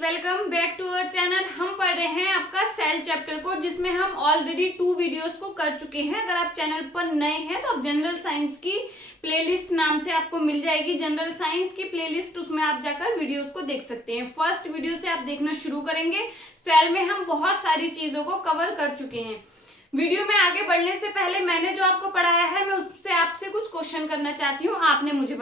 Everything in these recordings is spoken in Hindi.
Welcome back to our channel. हम पढ़ रहे हैं आपका सेल चैप्टर को, जिसमें हम ऑलरेडी 2 वीडियोस को कर चुके हैं। अगर आप चैनल पर नए हैं तो आप जनरल साइंस की प्लेलिस्ट नाम से आपको मिल जाएगी, जनरल साइंस की प्लेलिस्ट। उसमें आप जाकर वीडियोस को देख सकते हैं। फर्स्ट वीडियो से आप देखना शुरू करेंगे। सेल में हम बहुत सारी चीजों को कवर कर चुके हैं। वीडियो में आगे बढ़ने से पहले मैंने जो आपको पढ़ाया है, मैं उससे आपसे कुछ क्वेश्चन करना चाहती हूँ। आपने मुझे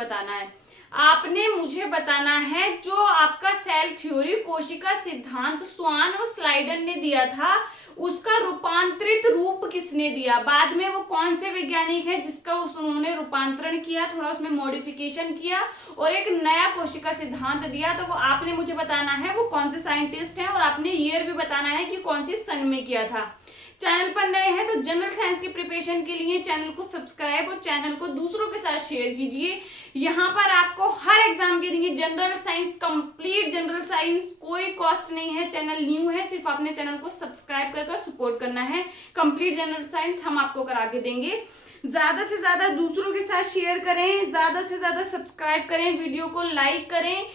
बताना है जो आपका सेल थ्योरी कोशिका सिद्धांत स्वान और स्लाइडर ने दिया था, उसका रूपांतरित रूप किसने दिया। बाद में वो कौन से वैज्ञानिक है जिसका उन्होंने रूपांतरण किया, थोड़ा उसमें मॉडिफिकेशन किया और एक नया कोशिका सिद्धांत दिया। तो वो आपने मुझे बताना है वो कौन से साइंटिस्ट हैं, और आपने ईयर भी बताना है कि कौन सी सन में किया था। चैनल पर नए हैं तो जनरल साइंस की प्रिपरेशन के लिए चैनल को सब्सक्राइब और चैनल को दूसरों के साथ शेयर कीजिए। यहाँ पर आपको हर एग्जाम के लिए general science, complete general science, कोई कॉस्ट नहीं है। चैनल न्यू है, सिर्फ आपने चैनल को सब्सक्राइब कर सपोर्ट करना है। कंप्लीट जनरल साइंस हम आपको करा के देंगे। ज्यादा से ज्यादा दूसरों के साथ शेयर करें, ज्यादा से ज्यादा सब्सक्राइब करें, वीडियो को लाइक करें।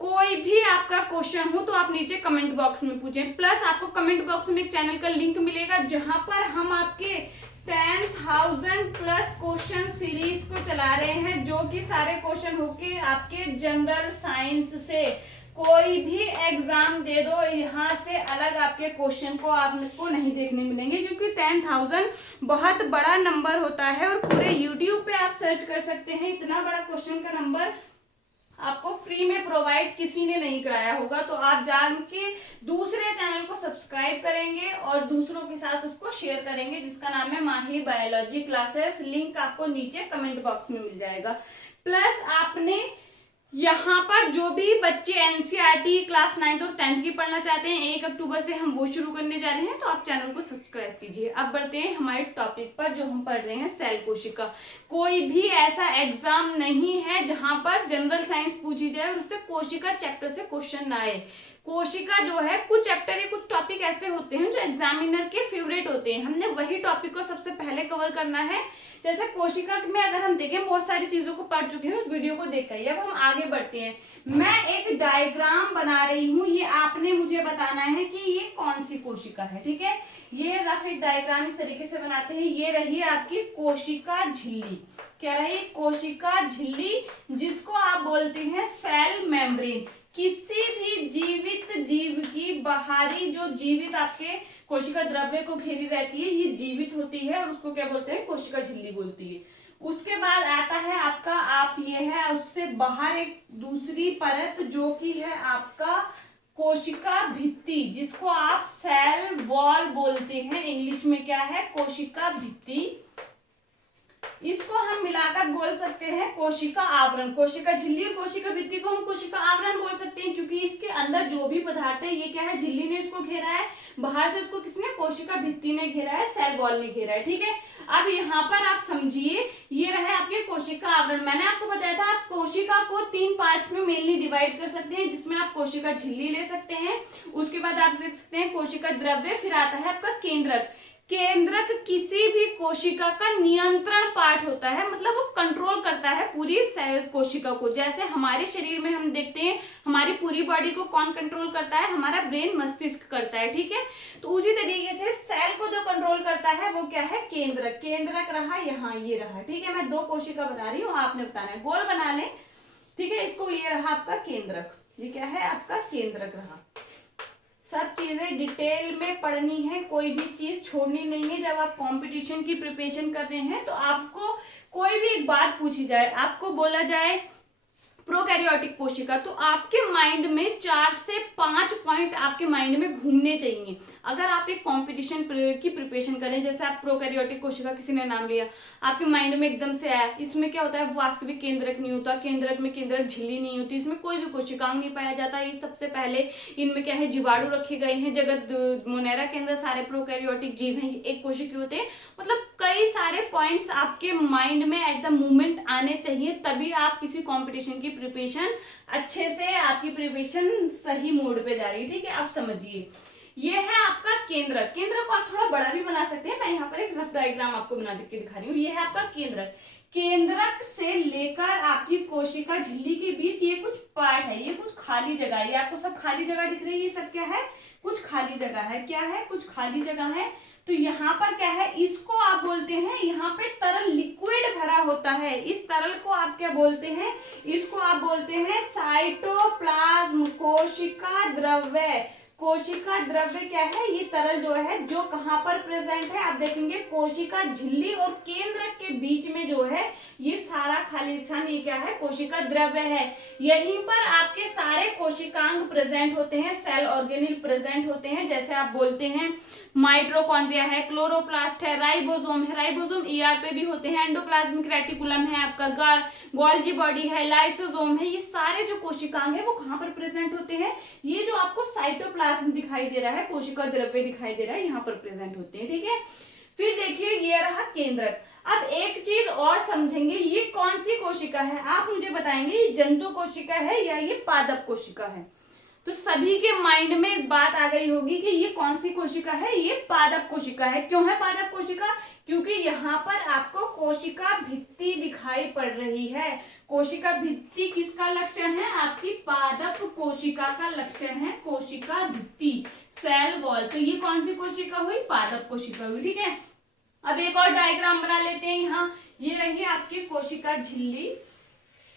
कोई भी आपका क्वेश्चन हो तो आप नीचे कमेंट बॉक्स में पूछें। प्लस आपको कमेंट बॉक्स में एक चैनल का लिंक मिलेगा जहां पर हम आपके 10,000 प्लस क्वेश्चन सीरीज को चला रहे हैं, जो कि सारे क्वेश्चन होके आपके जनरल साइंस से। कोई भी एग्जाम दे दो, यहाँ से अलग आपके क्वेश्चन को आपको नहीं देखने मिलेंगे, क्योंकि 10,000 बहुत बड़ा नंबर होता है और पूरे यूट्यूब पे आप सर्च कर सकते हैं। इतना बड़ा क्वेश्चन का नंबर आपको फ्री में प्रोवाइड किसी ने नहीं कराया होगा। तो आप जान के दूसरे चैनल को सब्सक्राइब करेंगे और दूसरों के साथ उसको शेयर करेंगे, जिसका नाम है माही बायोलॉजी क्लासेस। लिंक आपको नीचे कमेंट बॉक्स में मिल जाएगा। प्लस आपने यहाँ पर जो भी बच्चे एनसीईआरटी क्लास 9th और 10th की पढ़ना चाहते हैं, 1 अक्टूबर से हम वो शुरू करने जा रहे हैं, तो आप चैनल को सब्सक्राइब कीजिए। अब बढ़ते हैं हमारे टॉपिक पर, जो हम पढ़ रहे हैं सेल कोशिका। कोई भी ऐसा एग्जाम नहीं है जहां पर जनरल साइंस पूछी जाए और उससे कोशिका चैप्टर से क्वेश्चन ना आए। कोशिका जो है, कुछ चैप्टर या कुछ टॉपिक ऐसे होते हैं जो एग्जामिनर के फेवरेट होते हैं, हमने वही टॉपिक को सबसे पहले कवर करना है। जैसे कोशिका में अगर हम देखें, बहुत सारी चीजों को पढ़ चुके हैं उस वीडियो को देखकर। अब हम आगे बढ़ते हैं। मैं एक डायग्राम बना रही हूँ, ये आपने मुझे बताना है कि ये कौन सी कोशिका है। ठीक है, ये रफ एक डायग्राम इस तरीके से बनाते हैं। ये रही आपकी कोशिका झिल्ली। क्या रही? कोशिका झिल्ली, जिसको आप बोलते हैं सेल मेम्ब्रेन। किसी भी जीवित जीव की बाहरी जो जीवित आपके कोशिका द्रव्य को घेरी रहती है, ये जीवित होती है और उसको क्या बोलते हैं? कोशिका झिल्ली बोलती है। उसके बाद आता है आपका ये है उससे बाहर एक दूसरी परत, जो कि है आपका कोशिका भित्ति, जिसको आप सेल वॉल बोलते हैं। इंग्लिश में क्या है? कोशिका भित्ति। इसको हम मिलाकर बोल सकते हैं कोशिका आवरण। कोशिका झिल्ली और कोशिका भित्ति को हम कोशिका आवरण बोल सकते हैं, क्योंकि इसके अंदर जो भी पदार्थ है, ये क्या है? झिल्ली ने इसको घेरा है, बाहर से उसको किसने? कोशिका भित्ति ने घेरा है, सेल वॉल ने घेरा है। ठीक है, अब यहाँ पर आप समझिए, ये रहे आपके कोशिका आवरण। मैंने आपको बताया था आप कोशिका को 3 पार्ट्स में मेनली डिवाइड कर सकते हैं, जिसमें आप कोशिका झिल्ली ले सकते हैं, उसके बाद आप देख सकते हैं कोशिका द्रव्य, फिर आता है आपका केंद्रक। केंद्रक किसी भी कोशिका का नियंत्रण पार्ट होता है, मतलब वो कंट्रोल करता है पूरी कोशिका को। जैसे हमारे शरीर में हम देखते हैं, हमारी पूरी बॉडी को कौन कंट्रोल करता है? हमारा ब्रेन, मस्तिष्क करता है। ठीक है, तो उसी तरीके से सेल को जो कंट्रोल करता है वो क्या है? केंद्रक। केंद्रक रहा यहाँ, ये रहा। ठीक है, मैं 2 कोशिका बना रही हूँ, आपने बताना है, गोल बना लें। ठीक है, इसको ये रहा आपका केंद्रक। ये क्या है? आपका केंद्रक रहा। सब चीजें डिटेल में पढ़नी है, कोई भी चीज छोड़नी नहीं है। जब आप कंपटीशन की प्रिपरेशन कर रहे हैं तो आपको कोई भी एक बात पूछी जाए, आपको बोला जाए प्रोकैरियोटिक कोशिका, तो आपके माइंड में 4 से 5 पॉइंट आपके माइंड में घूमने चाहिए। अगर आप एक कंपटीशन की प्रिपरेशन करें, जैसे आप प्रोकैरियोटिक कोशिका किसी ने नाम लिया, आपके माइंड में एकदम से आया, इसमें क्या होता है? वास्तविक केंद्रक नहीं होता, केंद्रक में केंद्रक झिल्ली नहीं होती, इसमें कोई भी कोशिकांग नहीं पाया जाता। ये सबसे पहले इनमें क्या है? जीवाणु रखे गए हैं। जगत मोनेरा के अंदर सारे प्रोकैरियोटिक जीव हैं, एक कोशिकीय होते हैं। मतलब कई सारे पॉइंट्स आपके माइंड में एट द मोमेंट आने चाहिए, तभी आप किसी कॉम्पिटिशन की प्रिपरेशन अच्छे से, आपकी प्रिपरेशन सही मोड पे जा रही है। ठीक है, आप समझिए, ये है आपका केंद्रक। केंद्रक को आप थोड़ा बड़ा भी बना सकते हैं। मैं यहाँ पर एक रफ डायग्राम आपको बना के दिखा रही हूँ। ये है आपका केंद्रक। केंद्रक से लेकर आपकी कोशिका झिल्ली के बीच ये कुछ पार्ट है, ये कुछ खाली जगह है। ये आपको सब खाली जगह दिख रही है, ये सब क्या है, कुछ खाली जगह है। क्या है, कुछ खाली जगह है। तो यहाँ पर क्या है, इसको आप बोलते हैं, यहाँ पे तरल लिक्विड भरा होता है, इस तरल को आप क्या बोलते हैं, इसको आप बोलते हैं साइटोप्लाज्म, कोशिका द्रव्य। कोशिका द्रव्य क्या है, ये तरल जो है, जो कहां पर प्रेजेंट है, आप देखेंगे कोशिका झिल्ली और केंद्र के बीच में जो है ये सारा खाली स्थान, ये क्या है, कोशिका द्रव्य है। यहीं पर आपके सारे कोशिकांग प्रेजेंट होते हैं, सेल ऑर्गेनेल प्रेजेंट होते हैं। जैसे आप बोलते हैं माइटोकॉन्ड्रिया है, क्लोरोप्लास्ट है, राइबोसोम है, राइबोसोम ईआर पे भी होते हैं, एंडोप्लाज्मिक रेटिकुलम है, आपका गोल्जी बॉडी है, लाइसोसोम है। ये सारे जो कोशिकांग है वो कहाँ पर प्रेजेंट होते हैं, ये जो आपको साइटोप्लाज्म दिखाई दे रहा है, कोशिका द्रव्य दिखाई दे रहा है, यहाँ पर प्रेजेंट होते हैं। ठीक है, फिर देखिए ये रहा केंद्रक। अब एक चीज और समझेंगे, ये कौन सी कोशिका है, आप मुझे बताएंगे ये जंतु कोशिका है या ये पादप कोशिका है। तो सभी के माइंड में एक बात आ गई होगी कि ये कौन सी कोशिका है, ये पादप कोशिका है। क्यों है पादप कोशिका, क्योंकि यहाँ पर आपको कोशिका भित्ति दिखाई पड़ रही है। कोशिका भित्ति किसका लक्षण है, आपकी पादप कोशिका का लक्षण है, कोशिका भित्ति, सेल वॉल। तो ये कौन सी कोशिका हुई, पादप कोशिका हुई। ठीक है, अब एक और डायग्राम बना लेते हैं। यहाँ ये रही आपकी कोशिका झिल्ली,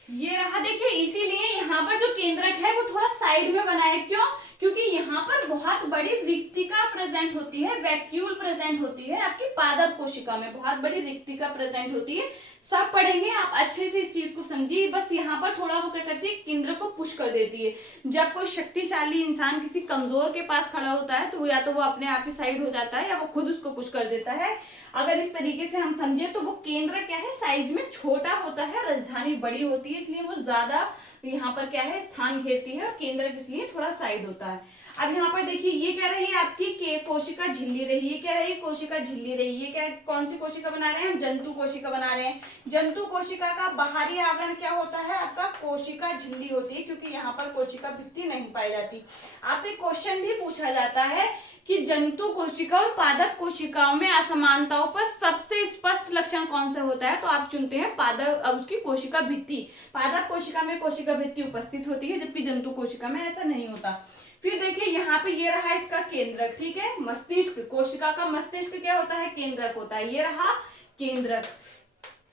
ये रहा, देखिए इसीलिए यहाँ पर जो केंद्रक है वो थोड़ा साइड में बना है। क्यों, क्योंकि यहाँ पर बहुत बड़ी रिक्तिका प्रेजेंट होती है, वैक्यूल प्रेजेंट होती है, आपकी पादप कोशिका में बहुत बड़ी रिक्तिका प्रेजेंट होती है। सब पढ़ेंगे, आप अच्छे से इस चीज को समझिए। बस यहाँ पर थोड़ा वो क्या करती है, केंद्र को पुश कर देती है। जब कोई शक्तिशाली इंसान किसी कमजोर के पास खड़ा होता है तो या तो वो अपने आप ही साइड हो जाता है या वो खुद उसको पुश कर देता है। अगर इस तरीके से हम समझे तो वो केंद्र क्या है, साइज में छोटा होता है, राजधानी बड़ी होती है, इसलिए वो ज्यादा यहाँ पर क्या है, स्थान घेरती है, और केंद्र इसलिए थोड़ा साइड होता है। अब यहाँ पर देखिए ये क्या रही है, आपकी कोशिका झिल्ली रही है। क्या रही, कोशिका झिल्ली रही है। क्या, कौन सी कोशिका बना रहे हैं हम, जंतु कोशिका बना रहे हैं। जंतु कोशिका का बाहरी आवरण क्या होता है, आपका कोशिका झिल्ली होती है, क्योंकि यहाँ पर कोशिका भित्ति नहीं पाई जाती। आपसे क्वेश्चन भी पूछा जाता है कि जंतु कोशिका और पादप कोशिकाओं में असमानताओं पर सबसे स्पष्ट लक्षण कौन सा होता है, तो आप चुनते हैं पादप, उसकी कोशिका भित्ति। पादप कोशिका में कोशिका भित्ति उपस्थित होती है, जबकि जंतु कोशिका में ऐसा नहीं होता। फिर देखिए यहाँ पे ये रहा इसका केंद्रक। ठीक है, मस्तिष्क, कोशिका का मस्तिष्क क्या होता है, केंद्रक होता है। ये रहा केंद्रक,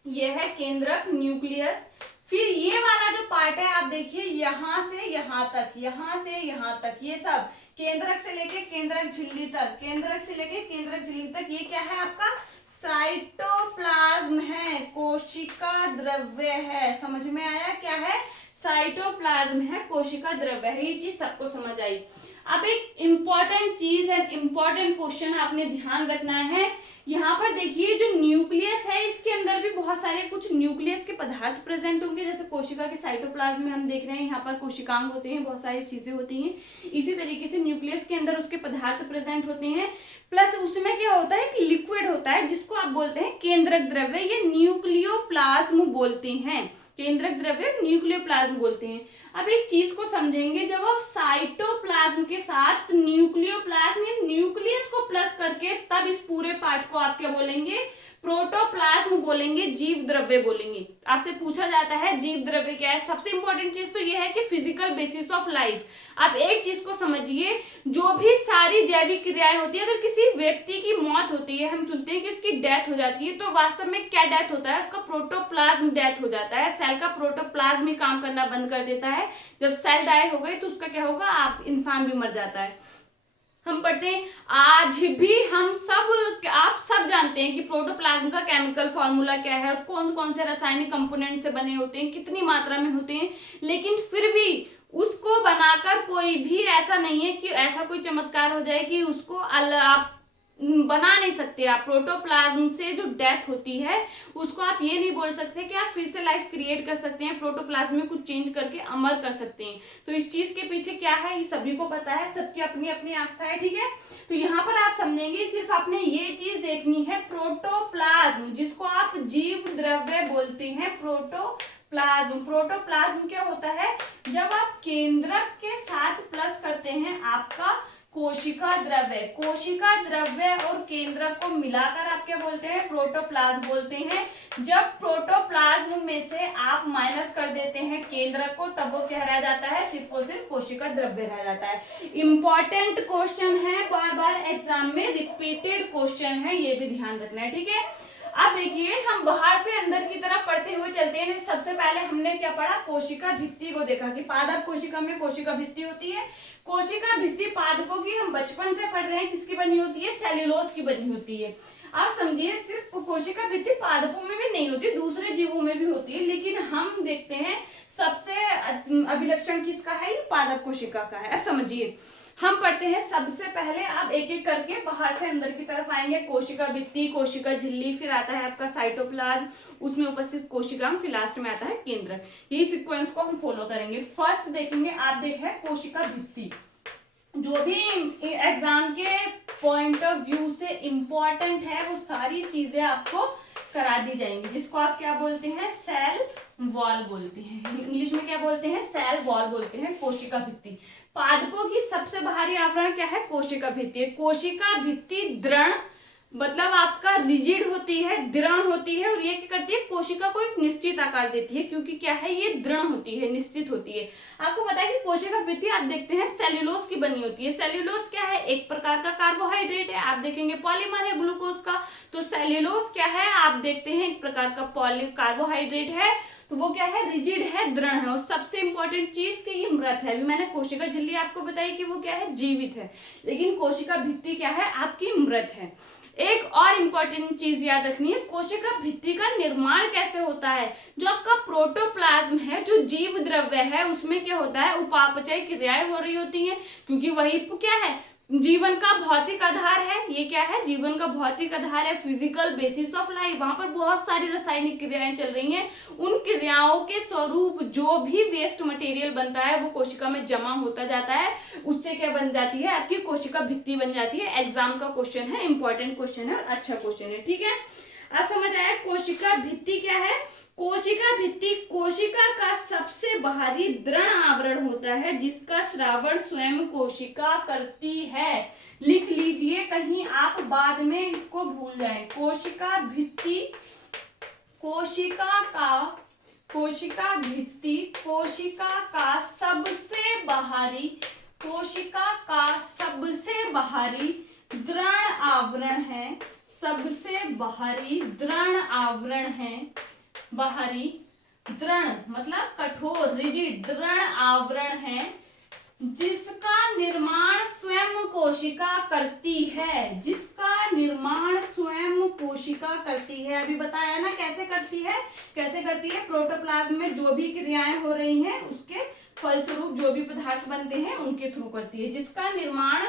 ये है केंद्रक, न्यूक्लियस। फिर ये वाला जो पार्ट है आप देखिए, यहाँ से यहाँ तक, यहाँ से यहाँ तक, ये सब केंद्रक से लेके केंद्रक झिल्ली तक, केंद्रक से लेके केंद्रक झिल्ली तक, ये क्या है आपका साइटोप्लाज्म है, कोशिका द्रव्य है। समझ में आया, क्या है, साइटोप्लाज्म है, कोशिका द्रव्य है। ये चीज सबको समझ आई। अब एक इंपॉर्टेंट चीज है, इंपॉर्टेंट क्वेश्चन आपने ध्यान रखना है। यहाँ पर देखिए जो न्यूक्लियस है, इसके अंदर भी बहुत सारे कुछ न्यूक्लियस के पदार्थ प्रेजेंट होंगे। जैसे कोशिका के साइटोप्लाज्म में हम देख रहे हैं, यहाँ पर कोशिकांग होते हैं, बहुत सारी चीजें होती हैं। इसी तरीके से न्यूक्लियस के अंदर उसके पदार्थ प्रेजेंट होते हैं। प्लस उसमें क्या होता है, कि लिक्विड होता है, जिसको आप बोलते हैं केंद्रक द्रव्य, ये न्यूक्लियोप्लाज्म बोलते हैं। केंद्रक द्रव्य न्यूक्लियोप्लाज्म बोलते हैं। अब एक चीज को समझेंगे, जब आप साइटोप्लाज्म के साथ न्यूक्लियोप्लाज्म या न्यूक्लियस को प्लस करके तब इस पूरे पार्ट को आप क्या बोलेंगे, प्रोटोप्लाज्म बोलेंगे, जीव द्रव्य बोलेंगे। आपसे पूछा जाता है जीव द्रव्य क्या है। सबसे इंपॉर्टेंट चीज तो यह है कि फिजिकल बेसिस ऑफ लाइफ। आप एक चीज को समझिए, जो भी सारी जैविक क्रियाएं होती है, अगर किसी व्यक्ति की मौत होती है, हम सुनते हैं कि उसकी डेथ हो जाती है, तो वास्तव में क्या डेथ होता है, उसका प्रोटोप्लाज्म डेथ हो जाता है। सेल का प्रोटोप्लाज्म ही काम करना बंद कर देता है। जब सेल डाई हो गई तो उसका क्या होगा, आप इंसान भी मर जाता है। हम पढ़ते हैं आज भी, हम सब, आप सब जानते हैं कि प्रोटोप्लाज्म का केमिकल फॉर्मूला क्या है, कौन कौन से रासायनिक कंपोनेंट से बने होते हैं, कितनी मात्रा में होते हैं। लेकिन फिर भी उसको बनाकर कोई भी ऐसा नहीं है कि ऐसा कोई चमत्कार हो जाए कि उसको आप बना नहीं सकते। आप प्रोटोप्लाज्म से जो डेथ होती है उसको आप ये नहीं बोल सकते कि आप फिर से लाइफ क्रिएट कर सकते हैं, प्रोटोप्लाज्म में कुछ चेंज करके अमर कर सकते हैं। तो इस चीज के पीछे क्या है, ये सभी को पता है, सबकी अपनी अपनी आस्था है। ठीक है, तो यहाँ पर आप समझेंगे, सिर्फ आपने ये चीज देखनी है, प्रोटोप्लाज्म, जिसको आप जीव द्रव्य बोलते हैं, प्रोटोप्लाज्म। प्रोटोप्लाज्म क्या होता है, जब आप केंद्रक के साथ प्लस करते हैं आपका कोशिका द्रव्य, कोशिका द्रव्य और केंद्रक को मिलाकर आप क्या बोलते हैं, प्रोटोप्लाज्म बोलते हैं। जब प्रोटोप्लाज्म में से आप माइनस कर देते हैं केंद्रक को, तब वो क्या रह जाता है, सिर्फ और सिर्फ कोशिका द्रव्य रह जाता है। इंपॉर्टेंट क्वेश्चन है, बार बार एग्जाम में रिपीटेड क्वेश्चन है, ये भी ध्यान रखना है, ठीक है। अब देखिए हम बाहर से अंदर की तरफ पढ़ते हुए चलते हैं। सबसे पहले हमने क्या पढ़ा, कोशिका भित्ति को देखा कि पादप कोशिका में कोशिका भित्ति होती है। कोशिका भित्ति पादपों की हम बचपन से पढ़ रहे हैं, किसकी बनी होती है, सेल्यूलोज की बनी होती है। आप समझिए सिर्फ कोशिका भित्ति पादपों में भी नहीं होती, दूसरे जीवों में भी होती है, लेकिन हम देखते हैं सबसे अभिलक्षण किसका है, ये पादप कोशिका का है। अब समझिए हम पढ़ते हैं, सबसे पहले आप एक एक करके बाहर से अंदर की तरफ आएंगे। कोशिका भित्ति, कोशिका झिल्ली, फिर आता है आपका साइटोप्लाज्म, उसमें उपस्थित कोशिका, फिर लास्ट में आता है केंद्रक। यही सीक्वेंस को हम फॉलो करेंगे। फर्स्ट देखेंगे, आप देखें कोशिका भित्ति। जो भी एग्जाम के पॉइंट ऑफ व्यू से इंपॉर्टेंट है वो सारी चीजें आपको करा दी जाएंगी, जिसको आप क्या बोलते हैं, सेल वॉल बोलते हैं। इंग्लिश में क्या बोलते हैं, सेल वॉल बोलते हैं। कोशिका भित्ति, पादपों की सबसे बाहरी आवरण क्या है, कोशिका भित्ति। कोशिका भित्ति दृढ़, मतलब आपका रिजिड होती है, दृढ़ होती है, और ये क्या करती है, कोशिका को एक निश्चित आकार देती है, क्योंकि क्या है, ये दृढ़ होती है, निश्चित होती है। आपको पता है कि कोशिका भित्ति आप देखते हैं सेल्यूलोज की बनी होती है। सेल्यूलोज क्या है, एक प्रकार का कार्बोहाइड्रेट है। आप देखेंगे पॉलीमर है ग्लूकोज का, तो सेल्यूलोज क्या है, आप देखते हैं एक प्रकार का कार्बोहाइड्रेट है, तो वो क्या है, रिजिड है, दृढ़ है। और सबसे इंपॉर्टेंट चीज कि ये मृत है। अभी मैंने कोशिका झिल्ली आपको बताई कि वो क्या है, जीवित है, लेकिन कोशिका भित्ति क्या है, आपकी मृत है। एक और इम्पोर्टेंट चीज याद रखनी है, कोशिका भित्ति का निर्माण कैसे होता है। जो आपका प्रोटोप्लाज्म है, जो जीव द्रव्य है, उसमें क्या होता है, उपापचय क्रियाएं हो रही होती हैं, क्योंकि वही क्या है, जीवन का भौतिक आधार है। ये क्या है, जीवन का भौतिक आधार है, फिजिकल बेसिस ऑफ लाइफ। वहां पर बहुत सारी रासायनिक क्रियाएं चल रही हैं। उन क्रियाओं के स्वरूप जो भी वेस्ट मटेरियल बनता है वो कोशिका में जमा होता जाता है, उससे क्या बन जाती है, आपकी कोशिका भित्ति बन जाती है। एग्जाम का क्वेश्चन है, इंपॉर्टेंट क्वेश्चन है और अच्छा क्वेश्चन है, ठीक है। अब समझ आया कोशिका भित्ति क्या है। कोशिका भित्ति कोशिका का सबसे बाहरी दृढ़ आवरण होता है, जिसका श्रावण स्वयं कोशिका करती है। लिख लीजिए, कहीं आप बाद में इसको भूल जाएं। कोशिका भित्ति, कोशिका भित्ति कोशिका का सबसे बाहरी, कोशिका का सबसे बाहरी दृढ़ आवरण है, सबसे बाहरी दृढ़ आवरण है। बाहरी दृढ़ मतलब कठोर, रिजिड, दृढ़ आवरण है, जिसका निर्माण स्वयं कोशिका करती है, जिसका निर्माण स्वयं कोशिका करती है। अभी बताया ना कैसे करती है, कैसे करती है, प्रोटोप्लाज्म में जो भी क्रियाएं हो रही हैं उसके फलस्वरूप जो भी पदार्थ बनते हैं उनके थ्रू करती है, जिसका निर्माण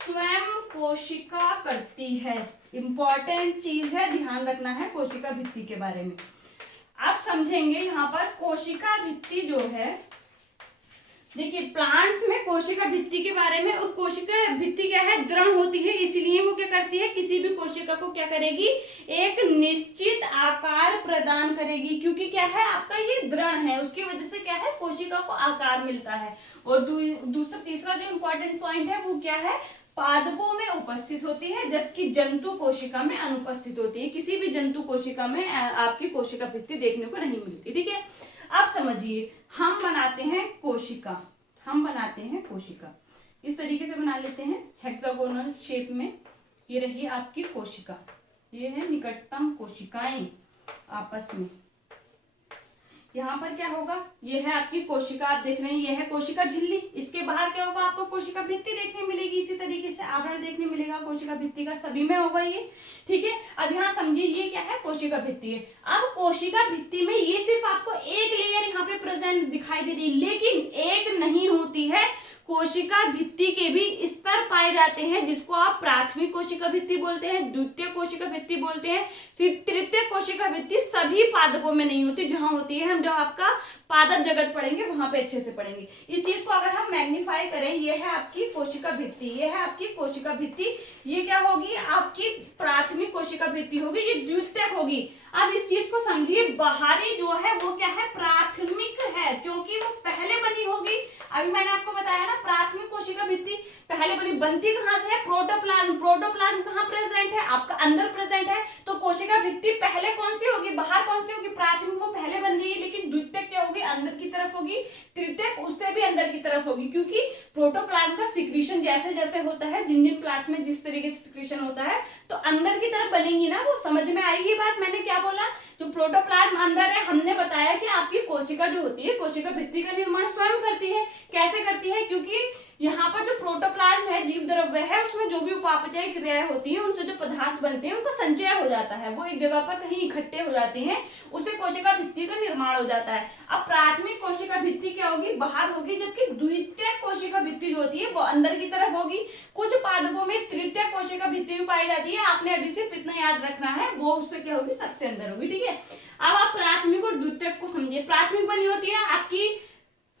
स्वयं कोशिका करती है। इंपॉर्टेंट चीज है, ध्यान रखना है कोशिका भित्ति के बारे में। आप समझेंगे यहाँ पर कोशिका भित्ति जो है, देखिए प्लांट्स में कोशिका भित्ति के बारे में, और कोशिका भित्ति क्या है, दृढ़ होती है, इसलिए वो क्या करती है, किसी भी कोशिका को क्या करेगी, एक निश्चित आकार प्रदान करेगी, क्योंकि क्या है, आपका ये दृढ़ है, उसकी वजह से क्या है, कोशिका को आकार मिलता है। और दूसरा तीसरा जो इम्पोर्टेंट पॉइंट है वो क्या है, पादपों में उपस्थित होती है, जबकि जंतु कोशिका में अनुपस्थित होती है। किसी भी जंतु कोशिका में आपकी कोशिका भित्ति देखने को नहीं मिलती, ठीक है। अब समझिए, हम बनाते हैं कोशिका, हम बनाते हैं कोशिका इस तरीके से बना लेते हैं, हेक्सागोनल शेप में। ये रही आपकी कोशिका, ये है निकटतम कोशिकाएं आपस में। यहाँ पर क्या होगा, ये है आपकी कोशिका, आप देख रहे हैं, ये है कोशिका झिल्ली। इसके बाहर क्या होगा, आपको कोशिका भित्ति देखने मिलेगी, इसी तरीके से आवरण देखने मिलेगा कोशिका भित्ति का, सभी में होगा ये, ठीक है। अब यहाँ समझिए, ये क्या है, कोशिका भित्ति है। अब कोशिका भित्ति में ये सिर्फ आपको एक लेयर यहाँ पे प्रेजेंट दिखाई दे रही है, लेकिन एक नहीं होती है, कोशिका भित्ति के भी स्तर पाए जाते हैं, जिसको आप प्राथमिक कोशिका भित्ति बोलते हैं, द्वितीय कोशिका भित्ति बोलते हैं, फिर तृतीय कोशिका भित्ति सभी पादपों में नहीं होती, जहां होती है हम जब आपका पादप जगत पढ़ेंगे वहां पे अच्छे से पढ़ेंगे। इस चीज को अगर हम मैग्नीफाई करें, ये है आपकी कोशिका भित्ति, ये है आपकी कोशिका भित्ति, ये क्या होगी, आपकी प्राथमिक कोशिका भित्ति होगी, ये द्वितीयक होगी। अब इस चीज को समझिए, बाहरी जो है वो क्या है, प्राथमिक है, क्योंकि वो पहले बनी होगी। अभी मैंने आपको बताया ना, प्राथमिक कोशिका भित्ति पहले बनती कहाँ से है, प्रोटोप्लाज्म। प्रोटोप्लाज्म कहाँ प्रेजेंट है, आपका अंदर प्रेजेंट है। तो कोशिका भित्ति पहले कौन सी होगी, बाहर कौन सी होगी, प्राथमिक वो पहले बन गई, लेकिन द्वितीयक क्या होगी, अंदर की तरफ होगी। तृतीयक उससे भी अंदर की तरफ होगी, क्योंकि प्रोटोप्लाज्म का सिक्रीशन जैसे जैसे होता है, जिन जिन प्लांट्स में जिस तरीके से सिक्रीशन होता है, तो अंदर की तरफ बनेंगी ना वो। समझ में आएगी बात, मैंने क्या बोला। जो प्रोटोप्लाज्म अंदर है, हमने बताया कि आपकी कोशिका जो होती है, कोशिका भित्ति का निर्माण स्वयं करती है। कैसे करती है, क्योंकि यहाँ पर जो प्रोटोप्लाज्म है, जीव द्रव्य है, उसमें जो भी उपापचय क्रियाएं होती हैं, उनसे जो पदार्थ बनते हैं, उनका संचय हो जाता है, वो एक जगह पर कहीं इकट्ठे हो जाते हैं, उससे कोशिका भित्ति का निर्माण हो जाता है। अब प्राथमिक कोशिका भित्ति क्या होगी, बाहर होगी, जबकि द्वितीयक कोशिका भित्ति जो होती है वो अंदर की तरफ होगी। कुछ पादपों में तृतीयक कोशिका भित्ति भी पाई जाती है, आपने अभी सिर्फ इतना याद रखना है, वो उससे क्या होगी, सबसे अंदर होगी। ठीक है, अब आप प्राथमिक और द्वितीयक को समझिए। प्राथमिक बनी होती है आपकी,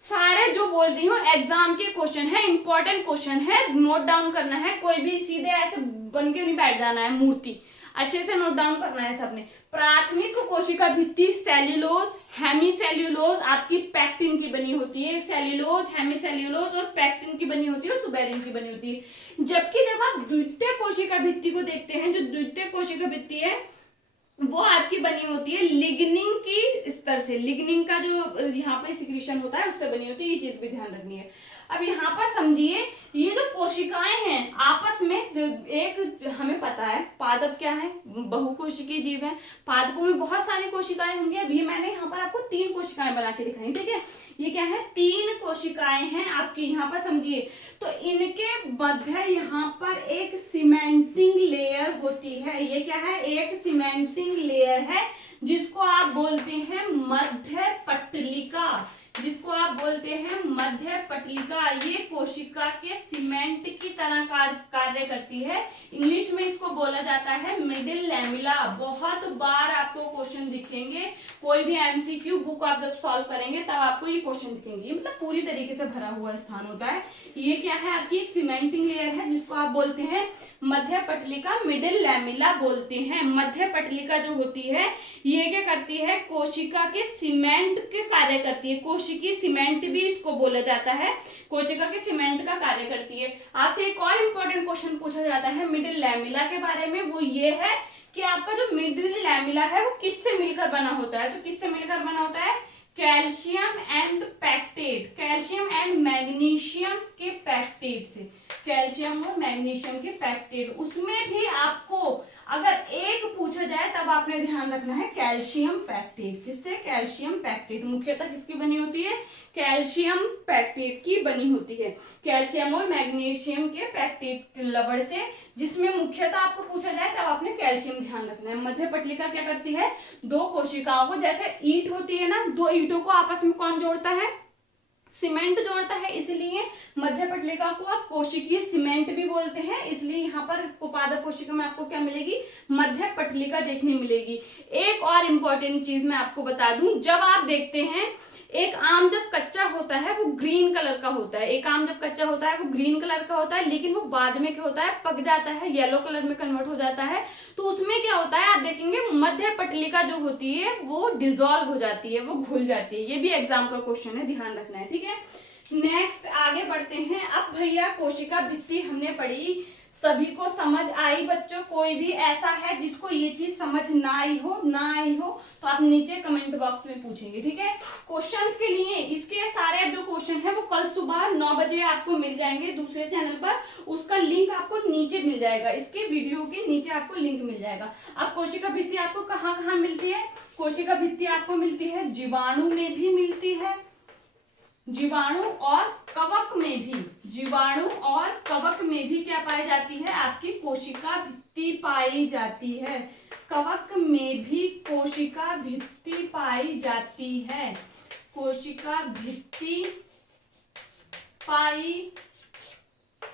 सारे जो बोल रही हूँ एग्जाम के क्वेश्चन है, इंपॉर्टेंट क्वेश्चन है, नोट डाउन करना है। कोई भी सीधे ऐसे बन के नहीं बैठ जाना है मूर्ति, अच्छे से नोट डाउन करना है सबने। प्राथमिक कोशिका भित्ति सेल्यूलोज, हेमीसेल्यूलोज, आपकी पैक्टिन की बनी होती है। सेल्यूलोज, हेमीसेल्यूलोज और पैक्टिन की बनी होती है, और सुबेरिन की बनी होती है। जबकि जब आप द्वितीय कोशिका भित्ति को देखते हैं, जो द्वितीय कोशिका भित्ति है वो आपकी बनी होती है लिग्निन की स्तर से। लिग्निन का जो यहाँ पे सिक्रीशन होता है उससे बनी होती है, ये चीज भी ध्यान रखनी है। अब यहाँ पर समझिए, ये जो कोशिकाएं हैं आपस में, एक हमें पता है पादप क्या है, बहुकोशिकीय जीव है। पादपों में बहुत सारी कोशिकाएं होंगी। अभी मैंने यहाँ पर आपको 3 कोशिकाएं बना के दिखाई, ठीक है। ये क्या है, 3 कोशिकाएं हैं आपकी, यहाँ पर समझिए। तो इनके मध्य यहाँ पर एक सीमेंटिंग लेयर होती है। ये क्या है, एक सीमेंटिंग लेयर है, जिसको आप बोलते हैं मध्य पटलिका, जिसको आप बोलते हैं मध्य पटलिका। ये कोशिका के सीमेंट की तरह कार्य करती है। इंग्लिश में इसको बोला जाता है मिडिल लैमिला। बहुत बार आपको क्वेश्चन दिखेंगे, कोई भी एमसीक्यू बुक आप जब सॉल्व करेंगे तब आपको ये क्वेश्चन दिखेंगे। मतलब पूरी तरीके से भरा हुआ स्थान होता है। ये क्या है, आपकी एक सीमेंटिंग लेयर है, जिसको आप बोलते हैं मध्य पटलिका, मिडिल लैमिला बोलते हैं। मध्य पटलिका जो होती है ये क्या करती है, कोशिका के सीमेंट के कार्य करती है। कोशिकीय सीमेंट भी इसको बोला जाता है, कोशिका के सीमेंट का कार्य करती है। आपसे एक और इम्पोर्टेंट क्वेश्चन पूछा जाता है मिडिल लैमिला के बारे में, वो ये है कि आपका जो मिडिल लैमिला है वो किससे मिलकर बना होता है। तो किससे मिलकर बना होता है, calcium and pectate, calcium and magnesium के पैक्टेट से, कैल्शियम और मैग्नीशियम के पैक्टेट। उसमें भी आपको अगर एक पूछा जाए तब आपने ध्यान रखना है कैल्शियम पैक्टेट। किससे, कैल्शियम पैक्टेट। मुख्यतः किसकी बनी होती है, कैल्शियम पैक्टेट की बनी होती है, कैल्शियम और मैग्नीशियम के पैक्टेट लवण से, जिसमें मुख्यतः आपको पूछा जाए तब आपने कैल्शियम ध्यान रखना है। मध्य पटलिका क्या करती है, 2 कोशिकाओं को, जैसे ईंट होती है ना, 2 ईंटों को आपस में कौन जोड़ता है, सीमेंट जोड़ता है, इसलिए मध्य पटलिका को आप कोशिकीय सीमेंट भी बोलते हैं। इसलिए यहाँ पर उपादान कोशिका में आपको क्या मिलेगी, मध्य पटलिका देखने मिलेगी। एक और इम्पोर्टेंट चीज मैं आपको बता दूं, जब आप देखते हैं एक आम जब कच्चा होता है वो ग्रीन कलर का होता है, एक आम जब कच्चा होता है वो ग्रीन कलर का होता है, लेकिन वो बाद में क्या होता है, पक जाता है, येलो कलर में कन्वर्ट हो जाता है। तो उसमें क्या होता है, आप देखेंगे मध्य पटलिका जो होती है वो डिसॉल्व हो जाती है, वो घुल जाती है। ये भी एग्जाम का क्वेश्चन है, ध्यान रखना है, ठीक है। नेक्स्ट आगे बढ़ते हैं। अब भैया कोशिका भित्ति हमने पढ़ी, सभी को समझ आई बच्चों? कोई भी ऐसा है जिसको ये चीज समझ ना आई हो, तो आप नीचे कमेंट बॉक्स में पूछेंगे, ठीक है। क्वेश्चंस के लिए इसके सारे जो क्वेश्चन है वो कल सुबह 9 बजे आपको मिल जाएंगे दूसरे चैनल पर, उसका लिंक आपको नीचे मिल जाएगा, इसके वीडियो के नीचे आपको लिंक मिल जाएगा। अब कोशिका भित्ति आपको कहाँ कहाँ मिलती है, कोशिका भित्ति आपको मिलती है जीवाणु में भी मिलती है, जीवाणु और कवक में भी, जीवाणु और कवक में भी क्या पाई जाती है, आपकी कोशिका भित्ति पाई जाती है। कवक में भी कोशिका भित्ति पाई जाती है, कोशिका भित्ति पाई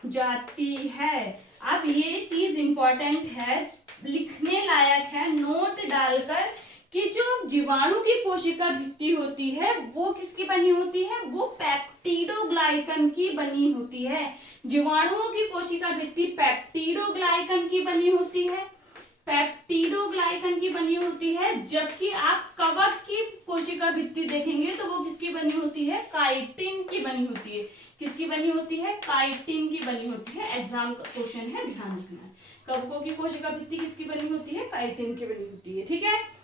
जाती है। अब ये चीज इंपॉर्टेंट है, लिखने लायक है, नोट डालकर, कि जो जीवाणु की कोशिका भित्ति होती है वो किसकी बनी होती है, वो पेप्टिडोग्लाइकन की बनी होती है। जीवाणुओं की कोशिका भित्ति पेप्टिडोग्लाइकन की बनी होती है। पेप्टिडोग्लाइकन की बनी होती है, जबकि आप कवक की कोशिका भित्ति देखेंगे तो वो किसकी बनी होती है, काइटिन की बनी होती है। किसकी बनी होती है, काइटिन की बनी होती है। एग्जाम का क्वेश्चन है, ध्यान रखना है। कवकों की कोशिका भित्ति किसकी बनी होती है, काइटिन की बनी होती है। ठीक है,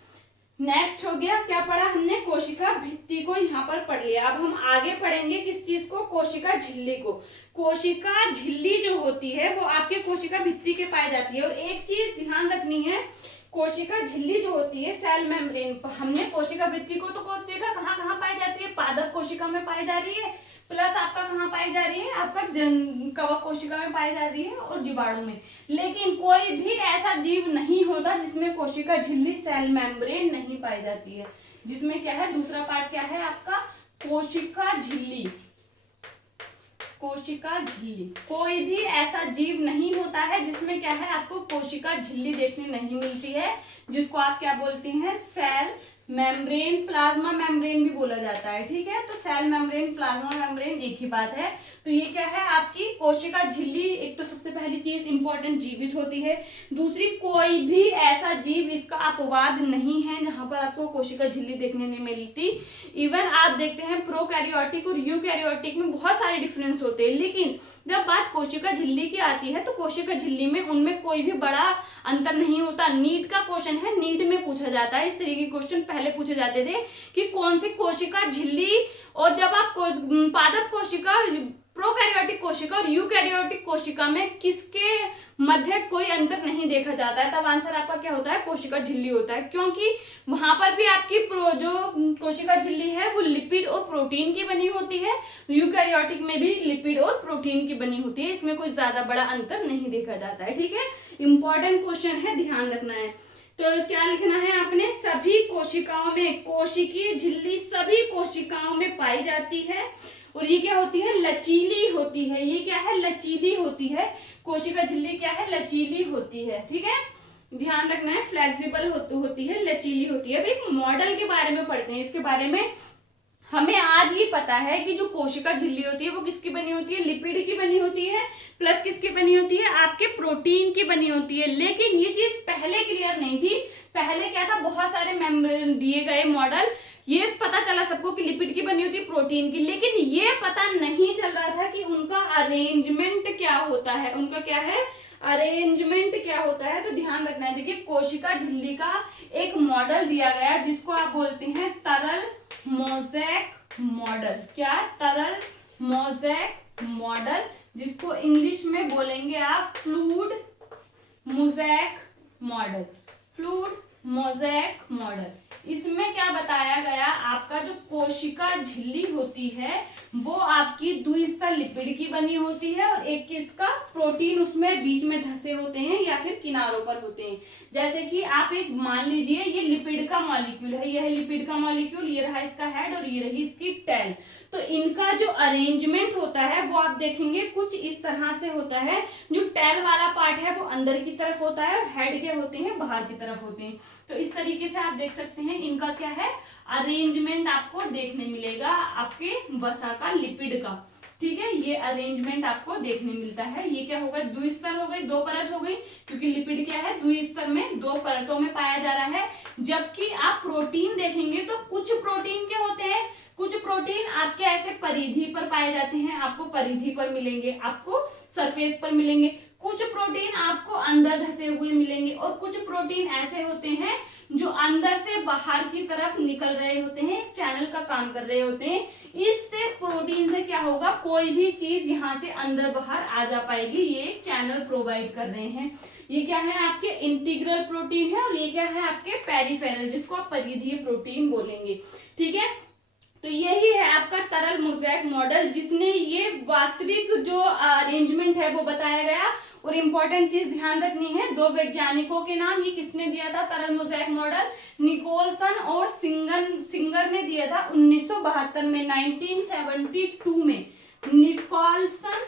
नेक्स्ट हो गया, क्या पढ़ा हमने, कोशिका भित्ति को यहाँ पर पढ़ लिया। अब हम आगे पढ़ेंगे किस चीज को, कोशिका झिल्ली को। कोशिका झिल्ली जो होती है वो आपके कोशिका भित्ति के पाई जाती है। और एक चीज ध्यान रखनी है, कोशिका झिल्ली जो होती है सेल मेम्ब्रेन, हमने कोशिका भित्ति को तो देखा कहाँ कहाँ पाई जाती है, पादप कोशिका में पाई जा रही है, प्लस आपका कहाँ पाई जा रही है, आपका कवक कोशिका में पाई जा रही है और जीवाणु में। लेकिन कोई भी ऐसा जीव नहीं होता जिसमें कोशिका झिल्ली सेल मेम्ब्रेन नहीं पाई जाती है, जिसमें क्या है, दूसरा पार्ट क्या है आपका, कोशिका झिल्ली। कोशिका झिल्ली, कोई भी ऐसा जीव नहीं होता है जिसमें क्या है, आपको कोशिका झिल्ली देखने नहीं मिलती है, जिसको आप क्या बोलते हैं, सेल मेम्ब्रेन, प्लाज्मा मेम्ब्रेन भी बोला जाता है। ठीक है, तो सेल मेम्ब्रेन, प्लाज्मा मेम्ब्रेन एक ही बात है। तो ये क्या है आपकी कोशिका झिल्ली। एक तो सबसे पहली चीज इंपॉर्टेंट, जीवित होती है। दूसरी, कोई भी ऐसा जीव इसका अपवाद नहीं है जहां पर आपको कोशिका झिल्ली देखने नहीं मिलती। इवन आप देखते हैं प्रोकैरियोटिक और यूकैरियोटिक में बहुत सारे डिफरेंस होते हैं, लेकिन जब बात कोशिका झिल्ली की आती है तो कोशिका झिल्ली में उनमें कोई भी बड़ा अंतर नहीं होता। नीट का क्वेश्चन है, नीट में पूछा जाता है, इस तरीके के क्वेश्चन पहले पूछे जाते थे कि कौन सी कोशिका झिल्ली, और जब आप पादप कोशिका, प्रोकैरियोटिक कोशिका और यूकैरियोटिक कोशिका में किसके मध्य कोई अंतर नहीं देखा जाता है, तब आंसर आपका क्या होता है, कोशिका झिल्ली होता है। क्योंकि वहां पर भी आपकी जो कोशिका झिल्ली है वो लिपिड और प्रोटीन की बनी होती है, यूकैरियोटिक में भी लिपिड और प्रोटीन की बनी होती है, इसमें कोई ज्यादा बड़ा अंतर नहीं देखा जाता है। ठीक है, इंपॉर्टेंट क्वेश्चन है, ध्यान रखना है। तो क्या लिखना है आपने, सभी कोशिकाओं में कोशिकीय झिल्ली सभी कोशिकाओं में पाई जाती है, और ये क्या होती है, लचीली होती है। ये क्या है, लचीली होती है। कोशिका झिल्ली क्या है, लचीली होती है। ठीक है, ध्यान रखना है, फ्लेक्सिबल होती है, लचीली होती है। अब एक मॉडल के बारे में पढ़ते हैं। इसके बारे में हमें आज ही पता है कि जो कोशिका झिल्ली होती है वो किसकी बनी होती है, लिपिड की बनी होती है, प्लस किसकी बनी होती है, आपके प्रोटीन की बनी होती है। लेकिन ये चीज पहले क्लियर नहीं थी। पहले क्या था, बहुत सारे दिए गए मॉडल, ये पता चला सबको कि लिपिड की बनी होती है, प्रोटीन की, लेकिन ये पता नहीं चल रहा था कि उनका अरेंजमेंट क्या होता है, उनका क्या है, अरेंजमेंट क्या होता है। तो ध्यान रखना है, देखिए कोशिका झिल्ली का एक मॉडल दिया गया जिसको आप बोलते हैं तरल मोज़ेक मॉडल। क्या, तरल मोज़ेक मॉडल, जिसको इंग्लिश में बोलेंगे आप fluid mosaic model, fluid mosaic model. इसमें क्या बताया गया, आपका जो कोशिका झिल्ली होती है वो आपकी द्विस्तर लिपिड की बनी होती है, और एक किसका, प्रोटीन उसमें बीच में धसे होते हैं या फिर किनारों पर होते हैं। जैसे कि आप एक मान लीजिए ये लिपिड का मॉलिक्यूल है, यह है लिपिड का मॉलिक्यूल, ये रहा इसका हेड और ये रही इसकी टेल। तो इनका जो अरेंजमेंट होता है वो आप देखेंगे कुछ इस तरह से होता है। जो टेल वाला पार्ट है वो अंदर की तरफ होता है और हेड के होते हैं बाहर की तरफ होते हैं। तो इस तरीके से आप देख सकते हैं इनका क्या है, अरेंजमेंट आपको देखने मिलेगा आपके वसा का, लिपिड का। ठीक है, ये अरेंजमेंट आपको देखने मिलता है। ये क्या होगा, द्विस्तर हो गई, दो परत हो गई, क्योंकि लिपिड क्या है, द्विस्तर में दो परतों में पाया जा रहा है। जबकि आप प्रोटीन देखेंगे तो कुछ प्रोटीन क्या होते हैं, कुछ प्रोटीन आपके ऐसे परिधि पर पाए जाते हैं, आपको परिधि पर मिलेंगे, आपको सरफेस पर मिलेंगे। कुछ प्रोटीन आपको अंदर धसे हुए मिलेंगे, और कुछ प्रोटीन ऐसे होते हैं जो अंदर से बाहर की तरफ निकल रहे होते हैं, चैनल का काम कर रहे होते हैं। इससे प्रोटीन से क्या होगा, कोई भी चीज यहाँ से अंदर बाहर आ जा पाएगी, ये चैनल प्रोवाइड कर रहे हैं। ये क्या है, आपके इंटीग्रल प्रोटीन है, और ये क्या है, आपके पेरिफेरल, जिसको आप परिधीय प्रोटीन बोलेंगे। ठीक है, तो यही है आपका तरल मोज़ेक मॉडल, जिसने ये वास्तविक जो अरेंजमेंट है वो बताया गया। और इम्पोर्टेंट चीज ध्यान रखनी है, दो वैज्ञानिकों के नाम, ये किसने दिया था तरल मोज़ेक मॉडल, निकोलसन और सिंगर ने दिया था 1972 में, 1972 में। निकोलसन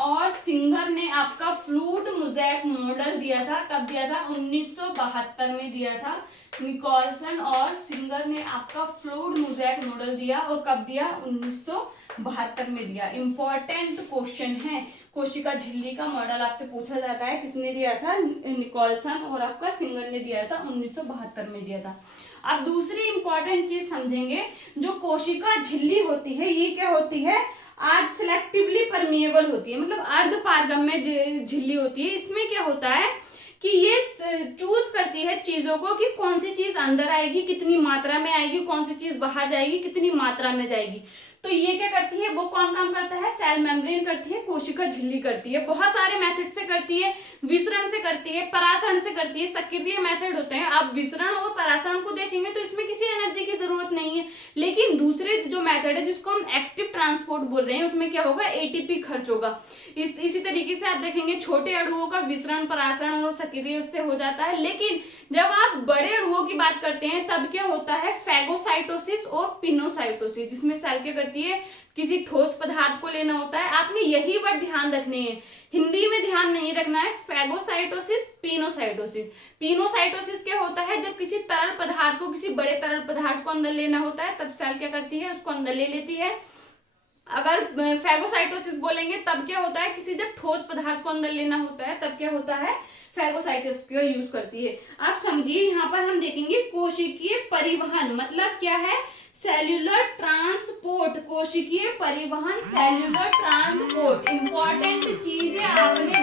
और सिंगर ने आपका फ्लूइड मोज़ेक मॉडल दिया था। कब दिया था, 1972 में दिया था। निकोलसन और सिंगर ने आपका फ्लूइड मोज़ेक मॉडल दिया, और कब दिया, 1972 में दिया। इंपॉर्टेंट क्वेश्चन है, कोशिका झिल्ली का मॉडल आपसे पूछा जाता है, किसने दिया था? निकोलसन और आपका सिंगर ने दिया था, 1972 में दिया था। अब दूसरी इंपॉर्टेंट चीज समझेंगे, जो कोशिका झिल्ली होती है ये क्या होती है? अर्ध सिलेक्टिवली परमिएबल होती है, मतलब अर्ध पारगम्य झिल्ली होती है। इसमें क्या होता है कि ये चूज करती है चीजों को कि कौन सी चीज अंदर आएगी, कितनी मात्रा में आएगी, कौन सी चीज बाहर जाएगी, कितनी मात्रा में जाएगी। तो ये क्या करती है? वो कौन काम करता है? सेल मेम्ब्रेन करती है, कोशिका झिल्ली करती है। बहुत सारे मेथड से करती है, विसरण से करती है, परासरण से करती है, सक्रिय मेथड होते हैं। अब विसरण और परासरण को देखेंगे तो इसमें किसी एनर्जी की जरूरत नहीं है, लेकिन दूसरे जो मेथड है जिसको हम एक्टिव ट्रांसपोर्ट बोल रहे हैं उसमें क्या होगा? एटीपी खर्च होगा। इसी तरीके से आप देखेंगे छोटे अणुओं का विसरण, परासरण और सक्रिय उससे हो जाता है, लेकिन जब आप बड़े अणुओं की बात करते हैं तब क्या होता है? फैगोसाइटोसिस और पिनोसाइटोसिस, जिसमें सेल क्या करती है? किसी ठोस पदार्थ को लेना होता है। आपने यही वर्ड ध्यान रखने हैं, हिंदी में ध्यान नहीं रखना है। Phagocytosis, pinocytosis. पिनोसाइटोसिस क्या होता है? जब किसी तरल पदार्थ को, किसी बड़े तरल पदार्थ को अंदर लेना होता है तब सेल क्या करती है? उसको अंदर ले लेती है। अगर फैगोसाइटोसिस बोलेंगे तब क्या होता है? किसी जब ठोस पदार्थ को अंदर लेना होता है तब क्या होता है? फैगोसाइटोसिस का यूज करती है। आप समझिए, यहाँ पर हम देखेंगे कोशिकीय परिवहन मतलब क्या है? सेल्यूलर ट्रांसपोर्ट, कोशिकीय परिवहन, सेल्यूलर ट्रांसपोर्ट। इंपॉर्टेंट चीज है, आपने